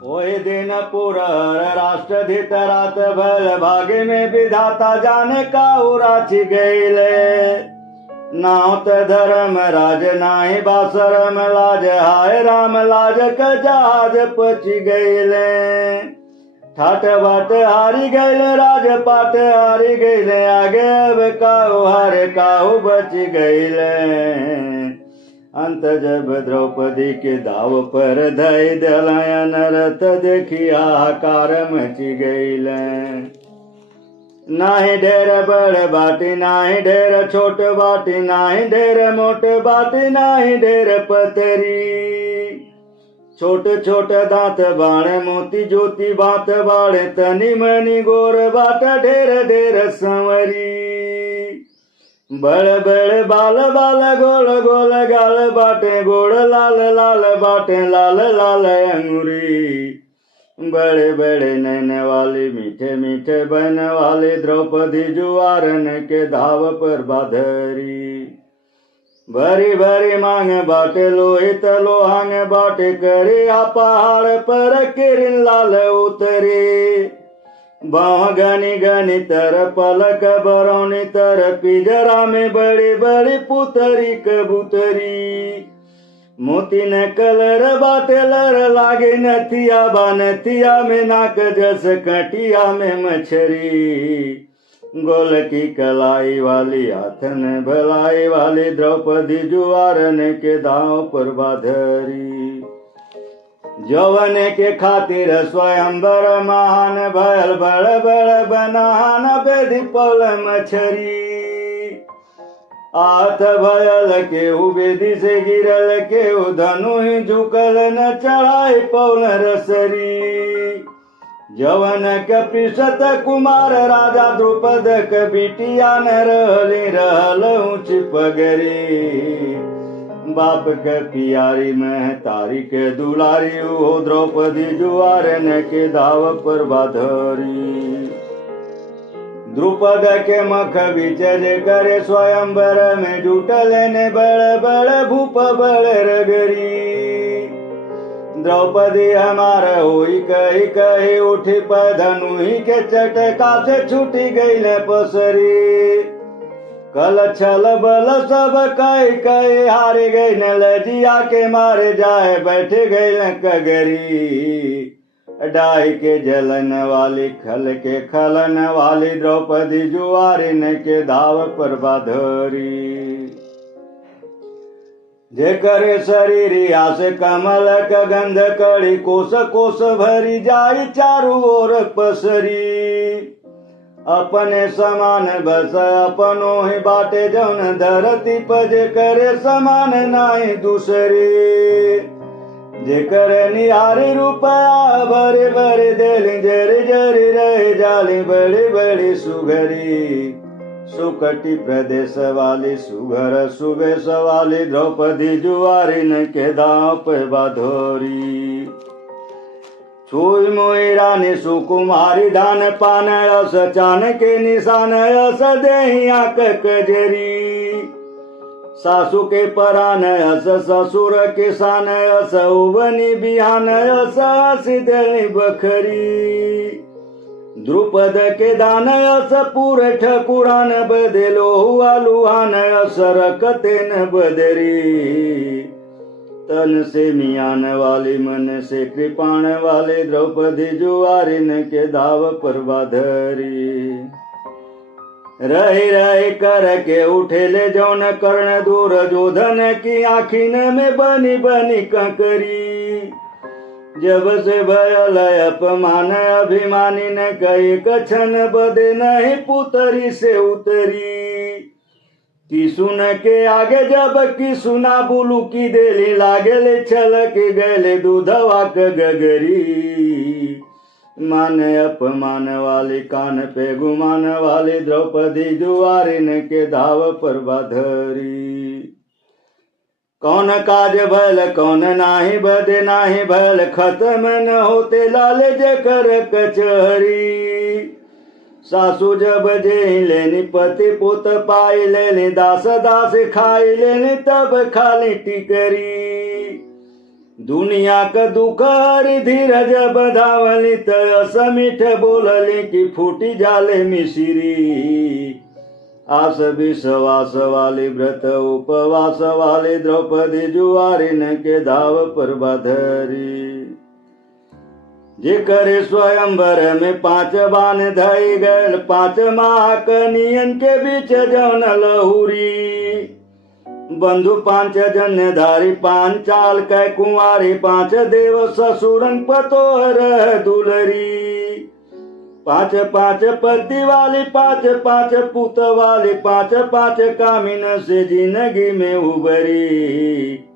ओहि दिन पुरर राष्ट्रधित रात भल भागे में विधाता जाने का उराची गईले। नाव धर्म राज नाही बासरम लाज हाय राम लाज क जहाज पची गईले। ठाट बाट हारी गईले राजपाट हारी गईले आगे अब काहू हारे काहू बची गईले। अंत जब द्रौपदी के दाव पर धई दलयन रथ देखी हाहाकार मची गईले। नाही ढेर बड़ बाटी नाही ढेर छोट बाटी नाही ढेर मोट बाटी नाही ढेर पतरी। छोट छोट दांत बाणे मोती ज्योति बात बाणे तनी मनी गोर बाट ढेर ढेर संवरी। बड़ बड़ बाल बाल गोल गोल गाल बाटे गोड़ लाल लाल बाटे लाल लाल अंगुरी। बड़े बड़े नैन वाली मीठे मीठे बहन वाली द्रौपदी जुआरन के धाव पर बाधरी। भरी भरी मांग बाटे लोहित लोहांग बाटे करे आ पहाड़ पर किरण लाल उतरी। बाह गनी गनी तर पलक बरौनी तर पिजरा में बड़ी बड़ी पुतरी कबूतरी। मोती न कलर बाटे लर लागे नथिया बा नथिया में नाक जस कटिया में मछरी। गोल की कलाई वाली हाथन भलाई वाली द्रौपदी जुआरन के दांव पर बाधरी। जौवन के खातिर स्वयंवर महान भयल बड़ बड़ बनान बेदी पौल मछरी। आत भयल केहू बेदी से गिरल केहू धनु ही झुकल न चढ़ाई पौल रसरी। जवन के पिसत कुमार राजा द्रुपद के बिटिया न रहली रहल ऊंच पगरी। बाप के पियारी में तारी के दुलारी हो द्रौपदी जुआरन के दाव पर बाधरी। द्रुपद के मख बीच जे करे स्वयंवर में जुटल ने बड़ बड़ भूप बड़ रगरी। द्रौपदी हमार होई कही कही उठी पधनु ही के चटका से छूटी गई न पसरी। कल छल बल सब कई कई हारे गई न लजिया के मारे जाए बैठे गई न कगरी। डाई के जलन वाली खल के खलन वाली द्रौपदी जुआरिन के दाव पर बाधरी। जे करे शरीर आस कमल क गंध कड़ी कोस कोस भरी जाई चारू ओर पसरी। अपने समान बस अपनो ही बाटे जौन धरती पर जे करे समान नाही दूसरी। जे करे निहारी रुपया भरे भरे देली जरी जरी रहे जाली बड़ी बड़ी सुघरी। सुकटी प्रदेश वाली सुघर सुबेश वाली द्रौपदी जुआरिन के दांव पे बाधोरी। छुई मोई रानी सुकुमारी दान पान अस चान के निशान अस देहिया कजरी। सासू के परान अस ससुर किसान अस उबनी बिहान अस हसी देली बखरी। द्रुपद के दान अस पूरे ठकुरान बदलो हुआ लुहान अस रखते न बदरी। तन से मियान वाली मन से कृपाण वाले द्रौपदी जुआरिन के दाव पर बाधरी। रही रही कर के उठे ले जौन कर्ण दूर जोधन की आखिन में बनी बनी कंकरी। जब से भयल अपमान अभिमानी न कही कछन बदे नहीं पुतरी से उतरी। किसुन के आगे जब किसुना बुलू की देली लागेले छलक गले दूधवा क गगरी। मान अपमान वाली कान पे गुमान वाली द्रौपदी जुआरिन के धाव पर बाधरी। कौन काज भल कौन नाही बदे नाही भल खत्म न होते लाल जे कर कचहरी। सासू जब जे लेनी पति पुत पाई लेनी दास दास खाई लेनी तब खाली टिकरी। दुनिया का दुख हरि धीरज बधावली तय समीठ बोलली की फूटी जाले मिश्री। आस विश्वास वाली व्रत उपवास वाली द्रौपदी जुआरिन के धाव पर बाधरी। जे करे स्वयंवर में 5 बाण धई गल 5 महाकनियन के बीच जौन लहुरी। बंधु 5 जन्यधारी 5 चाल कै कुंवारी 5 देव ससुरन पतोहर दुलरी। 5 पति वाली 5 पुत वाली 5 कामिन से जिंदगी में उबरी।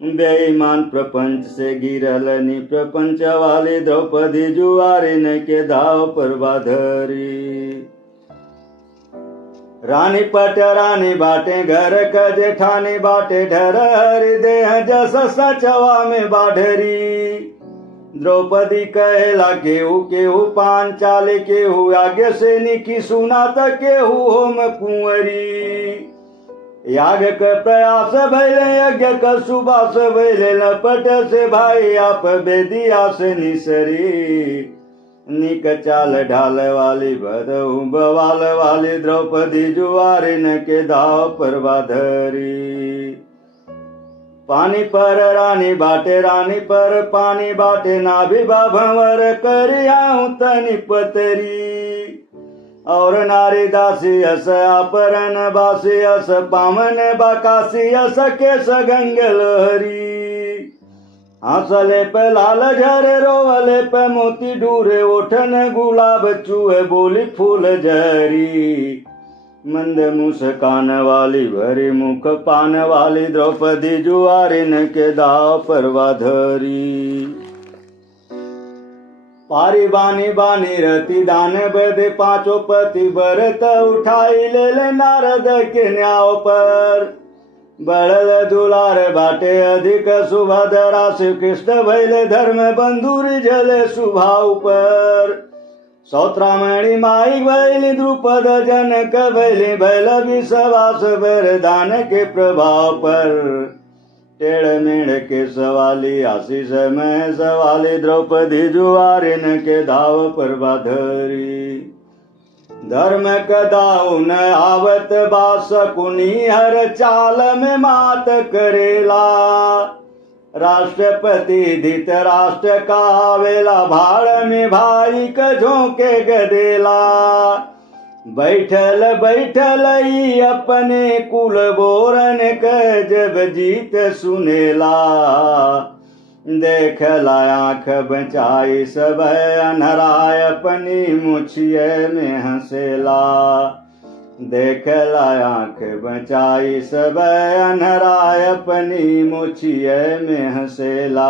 बेईमान प्रपंच से गिरलनी प्रपंच वाली द्रौपदी जुआरिन के धाव पर बाधरी। रानी पट रानी बाटे घर का जेठानी बाटे ढर हरि देह जस सचवा में बाढ़री। द्रौपदी कहला केहू केहू पांचाली केहू आगे से निकी सुना त केहू होम कुंवरी। याग के प्रयास भैले यज्ञ का सुबास भैले लपट से भाई आप बेदिया से निसरी। निक चाल ढाल वाली बधऊ बवाल वाली द्रौपदी जुआरिन के दाव पर बाधरी। पानी पर रानी बाटे रानी पर पानी बाटे नाभि भंवर करियाऊं तनि पतरी। और नारी दासी अस अपरन बासी अस पामन बाकासी अस केस गंगल हरी। हंसले पे लाल झरे रोवले पे मोती डूरे ओठन गुलाब चूहे बोली फूल झरी। मंद मुस्कान वाली भरी मुख पान वाली द्रौपदी जुआरिन के दाव पर बाधरी। पारी बानी बानी रति दान बदे 5 पति बरत उठाई ले नारद के न्याव पर। बढ़ल दुलार बाटे अधिक सुभद्रा श्री कृष्ण भैले धर्म बंधुर जले सुभाव पर। सौत्रामणि माई भैली द्रुपद जनक भैली भैल विश्वास वरदान के प्रभाव पर। टेढ़ मेढ़ के सवाली आशीष में सवाली द्रौपदी जुआरिन के धाव पर बाधरी। धर्म कदाऊ न आवत बास कुनी हर चाल में मात करेला। राष्ट्रपति धृत राष्ट्र का वेला भाड़ में भाई का झोंके गदेला। बैठल बैठल ही अपने कुल बोरन के जब जीत सुनेला। देखला आँख बचाई सब अनहराय अपनी मुछिए में हंसेला। देखला आँख बचाई सब अनहराय अपनी मुछिए में हंसेला।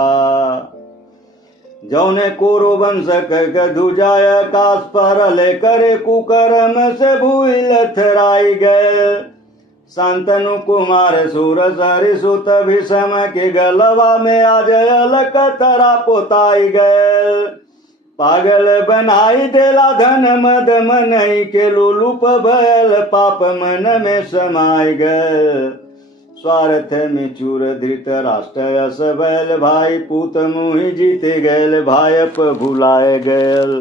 जौने कुरु वंश गधुजाय काश पर ले करे कुकर्म से भूल थराई गए। शांतनु कुमार सूर सरि सुत भीषम के गलवा में आज अलक तरा पोताई गए। पागल बनाई देला धन मद मनई के लुलुप भयल पाप मन में समाय गए। स्वार्थ में चूर धृत राष्ट्र अस बैल भाई पूत मुहि जीते गैल भायप भुलाए गैल।